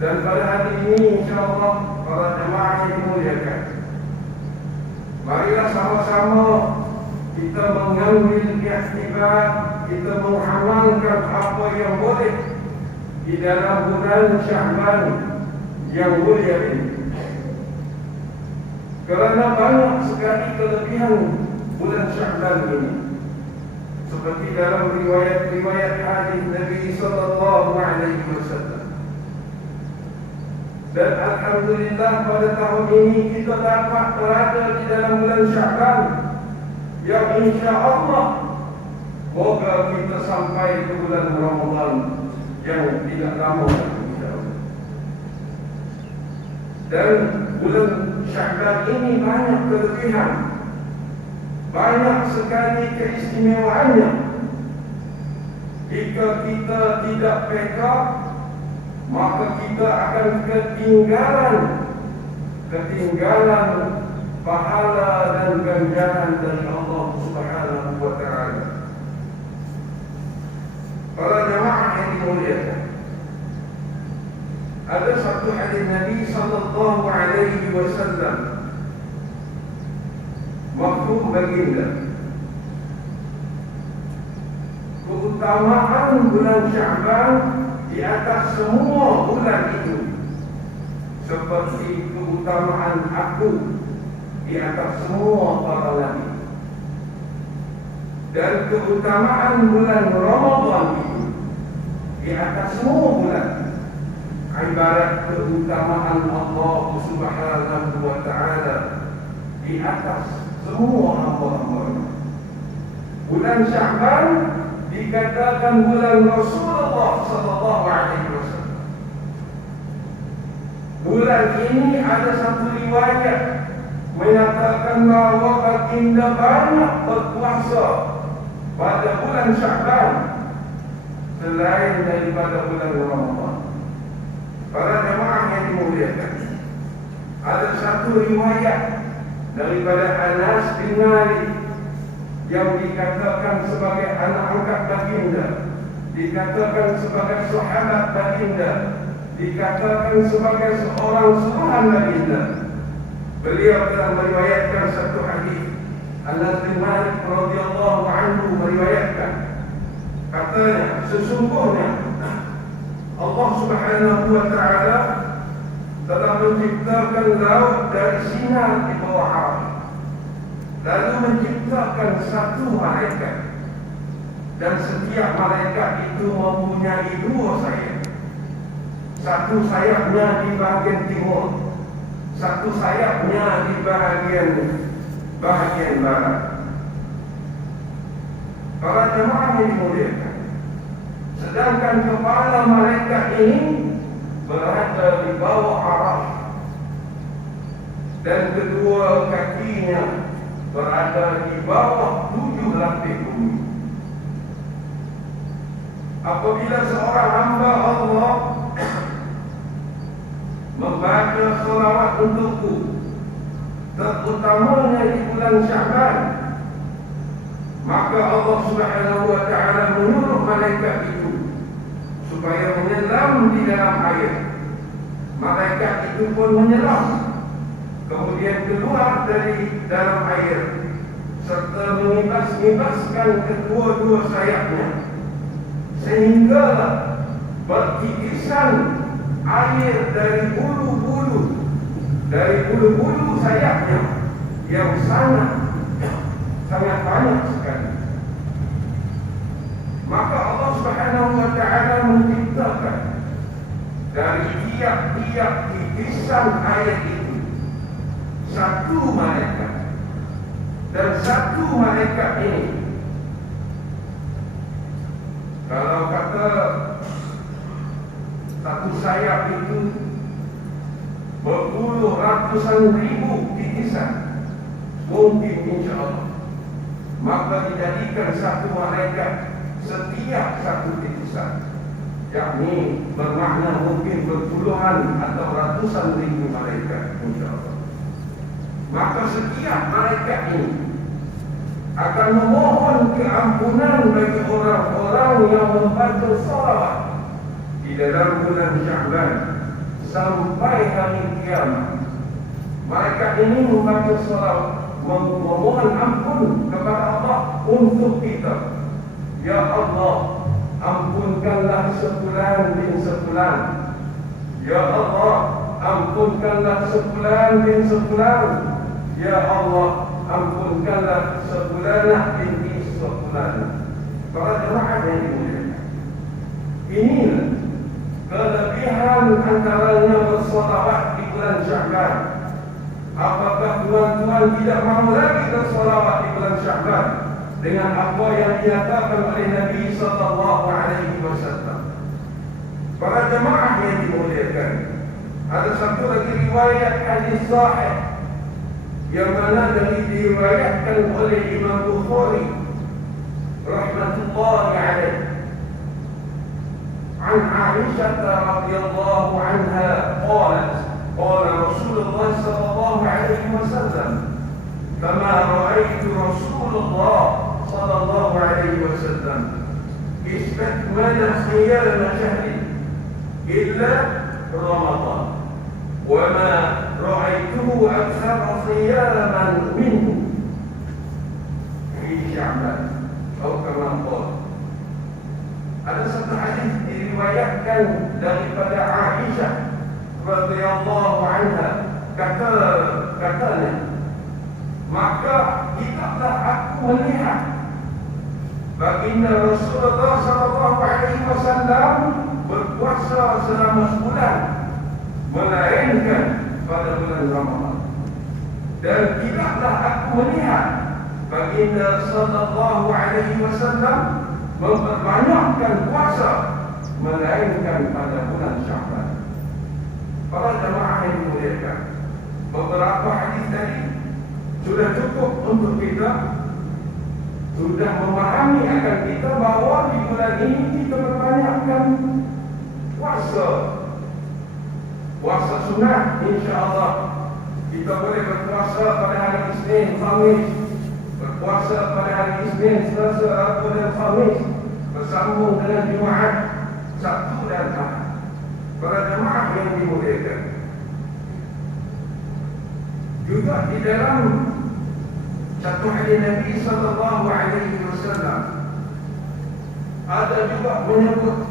Dan pada hari ini insyaAllah para jemaah yang dimuliakan, marilah sama-sama kita mengambil iktibar, kita mengamalkan apa yang boleh di dalam bulan Sya'ban yang mulia ini. Kerana banyak sekali kelebihan bulan Sya'ban ini, seperti dalam riwayat-riwayat hadis Nabi sallallahu alaihi wasallam. Dan alhamdulillah pada tahun ini kita dapat berada di dalam bulan Sya'ban yang insya-Allah moga kita sampai ke bulan Ramadan yang tidak lama lagi insya-Allah. Dan bulan Sya'ban ini banyak kelebihan, banyak sekali keistimewaannya. Jika kita tidak peka, maka kita akan ketinggalan pahala dan ganjaran dari Allah Subhanahu wa ta'ala. Para jemaah yang dimuliakan, ada satu hadis Nabi sallallahu alaihi wasallam mafhum baginda, keutamaan bulan Sya'ban di atas semua bulan itu, seperti keutamaan aku di atas semua para nabi. Dan keutamaan bulan Ramadan itu di atas semua bulan, ibarat keutamaan Allah Subhanahu wa ta'ala di atas semua hamba-hamba. Bulan Sya'ban dikatakan bulan Rasulullah sallallahu alaihi wasallam. Bulan ini ada satu riwayat menyatakan bahawa baginda banyak berpuasa pada bulan Sya'ban selain daripada bulan Ramadan. Para jemaah yang dimuliakan, ada satu riwayat daripada Anas bin Malik yang dikatakan sebagai anak angkat baginda, dikatakan sebagai sahabat baginda, dikatakan sebagai seorang suruhan baginda. Beliau telah meriwayatkan satu hadis. Anas bin Malik radhiyallahu anhu meriwayatkan, katanya, sesungguhnya Allah Subhanahu wa ta'ala telah menciptakan laut dari sinar di bawah arah, lalu menciptakan satu malaikat, dan setiap malaikat itu mempunyai dua sayap. Satu sayapnya di bahagian timur, satu sayapnya di bahagian barat. Para jemaah yang dimuliakan, sedangkan kepala malaikat ini berada di bawah arah, dan kedua kakinya berada di bawah 7 lapis bumi. Apabila seorang hamba Allah membaca selawat untukku, terutamanya di bulan Sya'ban, maka Allah Subhanahu wa ta'ala menyuruh malaikat itu supaya menyelam di dalam air. Malaikat itu pun menyelam, kemudian keluar dari dalam air serta mengibas-ibaskan kedua-dua sayapnya, sehingga berkikisan air dari bulu-bulu sayapnya yang sangat banyak sekali. Maka Allah Subhanahu wa ta'ala menciptakan dari tiap-tiap kikisan air itu satu malaikat, dan satu malaikat ini, kalau kata satu sayap itu berpuluh ratusan ribu kikisan, mungkin insyaAllah, maka dijadikan satu malaikat setiap satu kikisan, yakni bermakna mungkin berpuluhan atau ratusan ribu malaikat insyaAllah. Maka setiap malaikat ini akan memohon keampunan bagi orang-orang yang membaca salawat di dalam bulan Sya'ban, sampai hari kiamat. Malaikat ini membaca salawat, memohon ampun kepada Allah untuk kita. Ya Allah, ampunkanlah sefulan bin sefulan. Ya Allah, ampunkanlah sefulan bin sefulan. Ya Allah, ampunkanlah sefulanah binti sefulan. Para jemaah yang dimuliakan, inilah kelebihan antaranya bersolawat di bulan Sya'ban. Apakah tuan-tuan tidak mahu lagi bersolawat di bulan Sya'ban dengan apa yang dinyatakan oleh Nabi sallallahu alaihi wasallam? Para jemaah yang dimuliakan, ada satu lagi riwayat hadis sahih yang mana diriwayatkan oleh Imam Bukhari rahmatullahi alaihi an Aisyah radhiyallahu anha qalat qala Rasulullah sallallahu alaihi wasallam kama ra'aitu Rasulullah sallallahu alaihi wasallam istakmala qiyam shahri illa Ramadan wa ma ra'aituhu akthar qiyaman minhu fi Sya'ban atau kama qala. Ada satu hadis diriwayatkan daripada Aisyah radhiyallahu anha, katanya, maka tidaklah aku melihat baginda Rasulullah sallallahu alaihi wasallam berpuasa selama sebulan melainkan pada bulan Ramadan, dan tidaklah aku melihat baginda sallallahu alaihi wasallam memperbanyakkan puasa melainkan pada bulan Sya'ban. Para jemaah yang dimuliakan, beberapa hadis tadi sudah cukup untuk kita sudah memahami akan kita bahawa di bulan ini kita berbanyakkan puasa. Puasa sunat, insya-Allah kita boleh berpuasa pada hari Isnin, Khamis, berpuasa pada hari Isnin, Selasa, Rabu dan Khamis, bersambung dengan Jumaat, Sabtu dan Ahad. Para jemaah yang dimuliakan, juga di dalam satu hadis Nabi sallallahu alaihi wasallam ada juga menyebut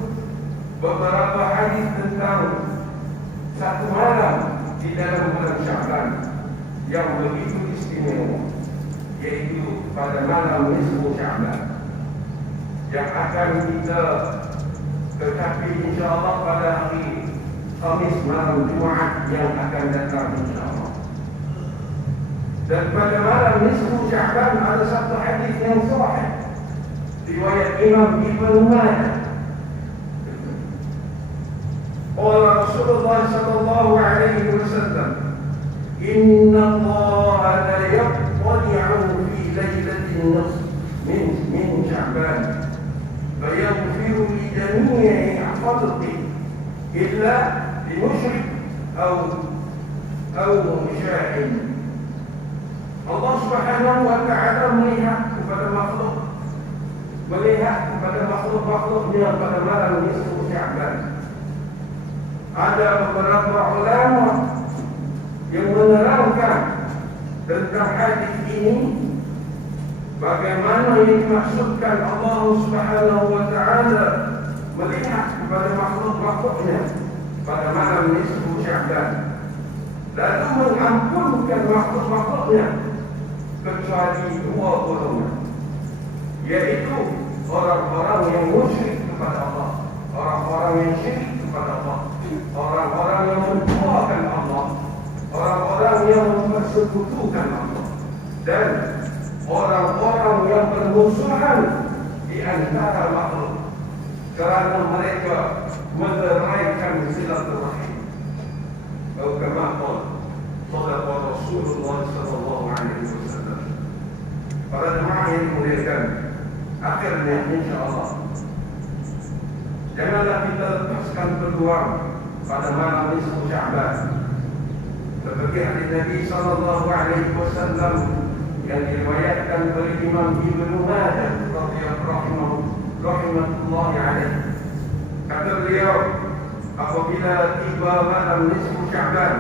beberapa hadis tentang satu malam di dalam bulan Sya'ban yang begitu istimewa, yaitu pada malam nisfu Sya'ban yang akan kita tetapi insya-Allah pada hari Khamis malam Jumaat yang akan datang insya-Allah. Dan pada malam nisfu Sya'ban ada satu hadis yang sahih riwayat Imam Ibnu Majah. Qala Rasulullah sallallahu alaihi wasallam, "Inna Allah la yattali'u fi lailatin nisf min Sya'ban فيغفر لجميع خلقه إلا لمشرك أو مشاهد." Allah Subhanahu wa ta'ala melihat kepada makhluk-makhluknya pada malam nisfu Sya'ban. Ada beberapa ulama yang menerangkan tentang hadis ini, bagaimana yang dimaksudkan Allah Subhanahu wa ta'ala melihat kepada makhluk-makhluknya pada malam nisfu Sya'ban, lalu mengampunkan makhluk-makhluknya kecuali dua golongan, yaitu orang-orang yang musyrik kepada Allah, orang-orang yang syirik kepada Allah, orang-orang yang menduakan Allah, orang-orang yang mempersekutukan Allah, dan orang-orang yang bermusuhan di antara makhluk kerana mereka meleraikan silaturahim. Kama qala Rasulullah sallallahu alaihi wasallam. Para jemaah yang dimuliakan, akhirnya insya-Allah janganlah kita lepaskan peluang pada malam nisfu Sya'ban. Seperti hadis Nabi sallallahu alaihi wasallam yang diriwayatkan oleh Imam Ibnu Majah radhiyallahu rahimahullah alaihi. Kata beliau, apabila tiba malam nisfu Sya'ban,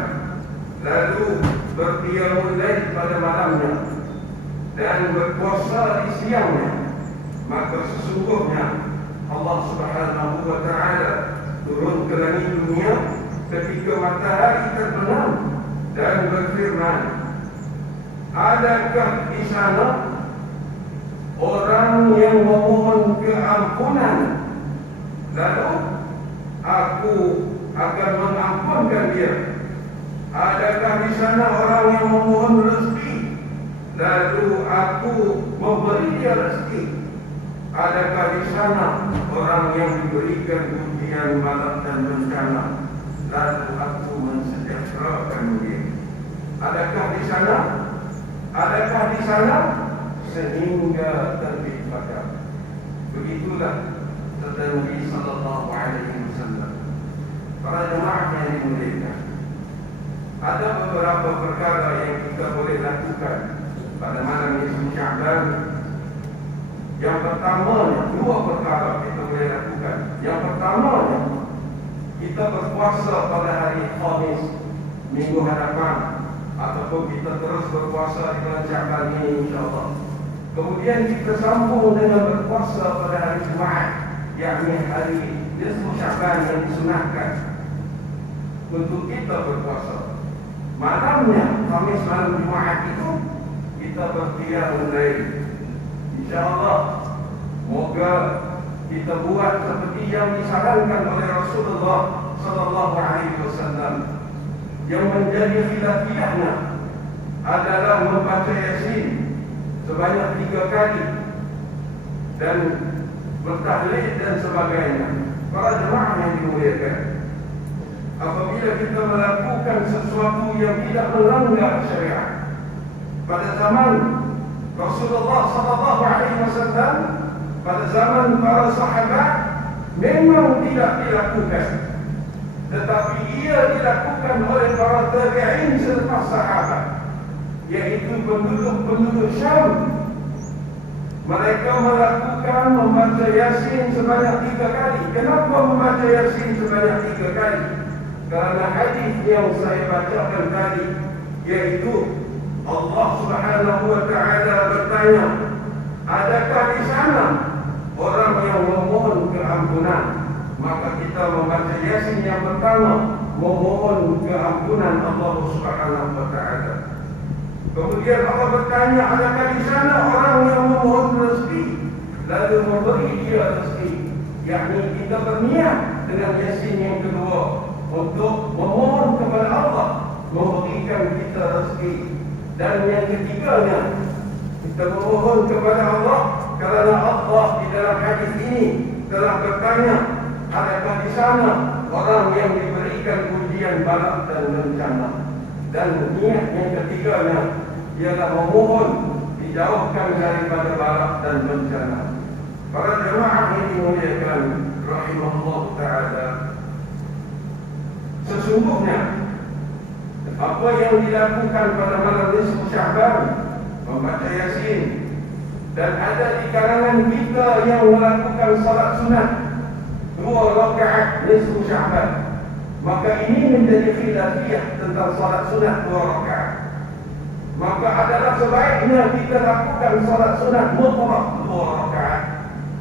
lalu berqiyamul lail pada malamnya dan berpuasa di siangnya, maka sesungguhnya Allah Subhanahu wa Ta'ala turun ke langit dunia ketika matahari terbenam dan berfirman, adakah di sana orang yang memohon keampunan, lalu aku akan mengampunkan dia? Adakah di sana orang yang memohon rezeki, lalu aku memberi dia rezeki? Adakah di sana orang yang diberikan ujian malap dan bencana, lalu aku mensejahterakan dia? Adakah di sana? Adakah di sana? Sehingga terbit fajar. Begitulah sabda Nabi sallallahu alaihi wasallam. Para jemaah yang dimuliakan, ada beberapa perkara yang kita boleh lakukan pada malam nisfu Sya'ban. Yang pertamanya, dua perkara kita boleh lakukan. Yang pertamanya, kita berpuasa pada hari Khamis minggu hadapan, ataupun kita terus berpuasa di bulan Sya'ban ini insyaAllah. Kemudian kita sambung dengan berpuasa pada hari Jumaat, yakni hari nisfu Sya'ban yang disunahkan untuk kita berpuasa. Malamnya, Khamis malam Jumaat itu, kita berqiyamul lail. InsyaAllah, moga kita buat seperti yang disarankan oleh Rasulullah sallallahu alaihi wasallam. Yang menjadi khilafiyahnya adalah membaca Yasin sebanyak 3 kali dan bertahlil dan sebagainya. Para jemaah yang dimuliakan, apabila kita melakukan sesuatu yang tidak melanggar syariat pada zaman Rasulullah sallallahu alaihi wasallam, pada zaman para sahabat, memang tidak dilakukan, tetapi ia dilakukan oleh para tabi'in selepas sahabat, yaitu penduduk Syam. Mereka melakukan membaca Yasin sebanyak 3 kali. Kenapa membaca Yasin sebanyak 3 kali? Kerana hadis yang saya bacakan tadi, yaitu Allah Subhanahu wa Ta'ala bertanya, adakah di sana orang yang memohon keampunan? Maka kita membaca Yasin yang pertama, memohon keampunan Allah Subhanahu wa Ta'ala. Kemudian Allah bertanya, adakah di sana orang yang memohon rezeki, lalu memberi dia rezeki? Yakni kita berniat dengan Yasin yang kedua untuk memohon kepada Allah memberikan kita rezeki. Dan yang ketiganya, kita memohon kepada Allah kerana Allah di dalam hadis ini telah bertanya, adakah di sana orang yang diberikan ujian balak dan bencana? Dan niat yang ketiganya ialah memohon dijauhkan daripada balak dan bencana. Para jemaah yang dimuliakan rahimahullah ta'ala, sesungguhnya apa yang dilakukan pada malam nisfu Sya'ban, membaca Yasin, dan ada di kalangan kita yang melakukan salat sunat 2 rakaat nisfu Sya'ban, maka ini menjadi khilafiyah tentang salat sunat 2 rakaat. Maka adalah sebaiknya kita lakukan salat sunat mutlak 2 rakaat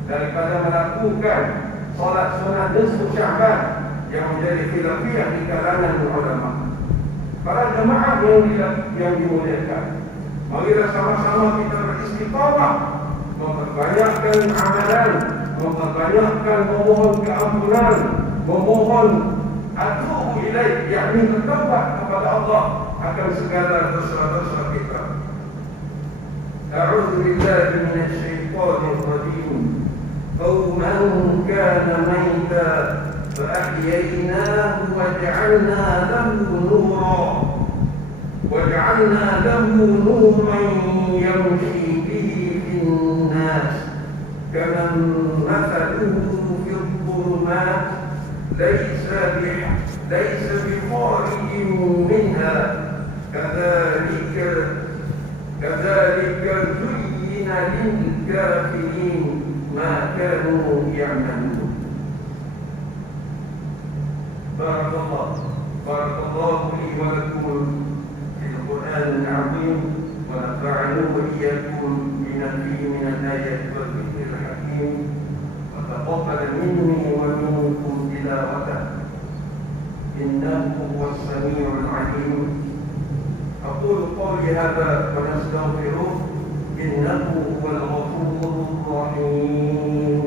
daripada melakukan salat sunat nisfu Sya'ban yang menjadi khilafiyah di kalangan ulama. Para jemaah yang dimuliakan, marilah sama-sama kita beristiqamah, memperbanyakkan amalan, memperbanyakkan memohon keampunan, memohon atubu ilaih, yakni bertaubat kepada Allah akan segala dosa-dosa kita. A'udzu billahi minasyaitonir rajim. Qauman kana maita فأحييناه وجعلنا له نورا يمشي به في الناس كمن مثله في الظلمات ليس بخارج منها كذلك زين للكافرين ما كانوا يعملون. بارك الله لي ولكم في القرآن العظيم، ونفعني وإياكم بما فيه من الآيات والذكر الحكيم، وتقبل مني ومنكم تلاوته إنه هو السميع العليم. أقول قولي هذا ونستغفره إنه هو الغفور الرحيم.